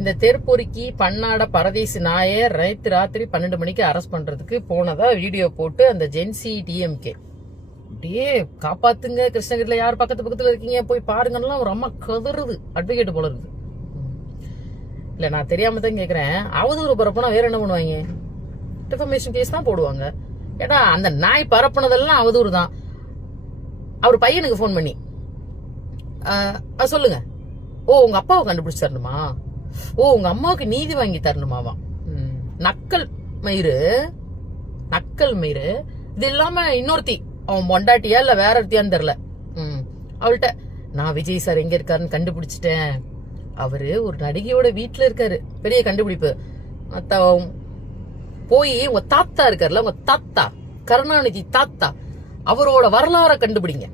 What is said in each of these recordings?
இந்த தெருப்பொறுக்கி பன்னாட பரதேசி நாயை ராத்திரி 12 மணிக்கு அரெஸ்ட் பண்றதுக்கு போனதா வீடியோ போட்டு அந்த ஜென்சி டிஎம்கே அப்படியே காப்பாத்துங்க, கிருஷ்ணகிரியில யார் பக்கத்துல இருக்கீங்க போய் பாருங்கன்னா ஒரு அம்மா கதறுது, அட்வொகேட் போல இருக்குது. இல்ல நான் தெரியாம தான் கேக்குறேன், அவதூறு பரப்புனா வேற என்ன பண்ணுவாங்க? டிஃபமேஷன் கேஸ் தான் போடுவாங்க. ஏன்னா அந்த நாய் பரப்புனதெல்லாம் அவதூறு தான். அவர் பையனுக்கு போன் பண்ணி சொல்லுங்க, ஓ உங்க அப்பாவை கண்டுபிடிச்சு தரணுமா, ஓ உங்க அம்மாவுக்கு நீதி வாங்கி தரணுமாவா? நக்கல் மயிறு. இது இல்லாம இன்னொருத்தி, அவன் பொண்டாட்டியா இல்ல வேற ஒருத்தியான்னு தெரியல. அவள்கிட்ட நான் விஜய் சார் எங்க இருக்காருன்னு கண்டுபிடிச்சிட்டேன், அவரு ஒரு நடிகையோட வீட்டுல இருக்காரு, பெரிய கண்டுபிடிப்பு. போய் உங்க தாத்தா இருக்காருல்ல, உங்க தாத்தா கருணாநிதி தாத்தா, அவரோட வரலாற கண்டுபிடிங்க.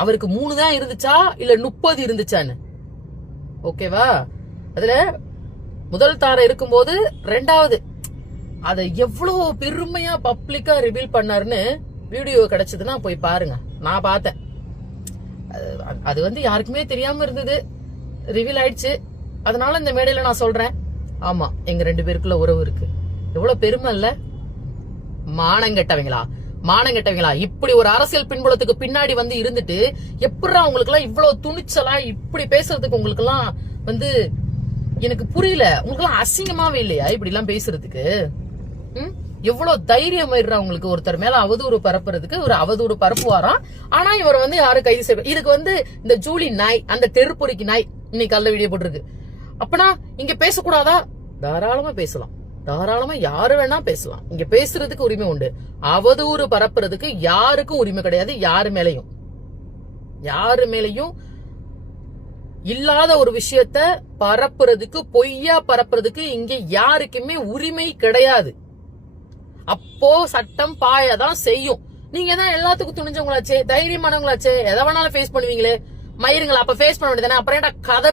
அவருக்கு 3 தான் இருந்துச்சா இல்ல 30 இருந்துச்சான்னு. ஓகேவா? அதுல முதல் தாரம் இருக்கும்போது 2வது அதை எவ்வளவு பெருமையா பப்ளிக்கா ரிவீல் பண்ணாருன்னு வீடியோ கிடைச்சதுன்னா போய் பாருங்க. நான் பார்த்தேன். அது யாருக்குமே தெரியாம இருந்தது, ரிவீல் ஆயிடுச்சு. அதனால இந்த மேடையில நான் சொல்றேன், ஆமா எங்க 2 பேருக்குள்ள உறவு இருக்கு. எவ்வளவு பெருமை இல்ல? மானங்கெட்டவங்களா இப்படி ஒரு அரசியல் பின்புலத்துக்கு பின்னாடி இருந்துட்டு எப்படா உங்களுக்கு எல்லாம் இவ்வளவு துணிச்சலா இப்படி பேசுறதுக்கு? உங்களுக்கு எல்லாம் எனக்கு புரியல. உங்களுக்கு எல்லாம் அசிங்கமாவே இல்லையா இப்படி எல்லாம் பேசுறதுக்கு? எவ்வளவு தைரியம் உங்களுக்கு ஒருத்தர் மேல அவதூறு பரப்புறதுக்கு. ஒரு அவதூறு பரப்புவாராம், ஆனா இவர் யாரும் கைது செய்ய. இதுக்கு இந்த ஜூலி நாய், அந்த தெருப்பொறுக்கி நாய் இன்னைக்கு அல்ல வீடியோ போட்டிருக்கு. அப்பனா இங்க பேசக்கூடாதா? தாராளமா பேசலாம், தாராளமா யாரு வேணா பேசலாம். இங்க பேசுறதுக்கு உரிமை உண்டு. அவதூறு பரப்புறதுக்கு யாருக்கும் உரிமை கிடையாது. யாரு மேலையும் இல்லாத ஒரு விஷயத்த பரப்புறதுக்கு, பொய்யா பரப்புறதுக்கு இங்க யாருக்குமே உரிமை கிடையாது. அப்போ சட்டம் பாயதான் செய்யும். நீங்க தான் எல்லாத்துக்கும் துணிஞ்சவங்களாச்சே, தைரியமானவங்களாச்சே, எதை வேணாலும் ஃபேஸ் பண்ணுவீங்களே. மயிருங்களா அப்ப ஃபேஸ் பண்ண வேண்டியதானே? அப்புறம் கதை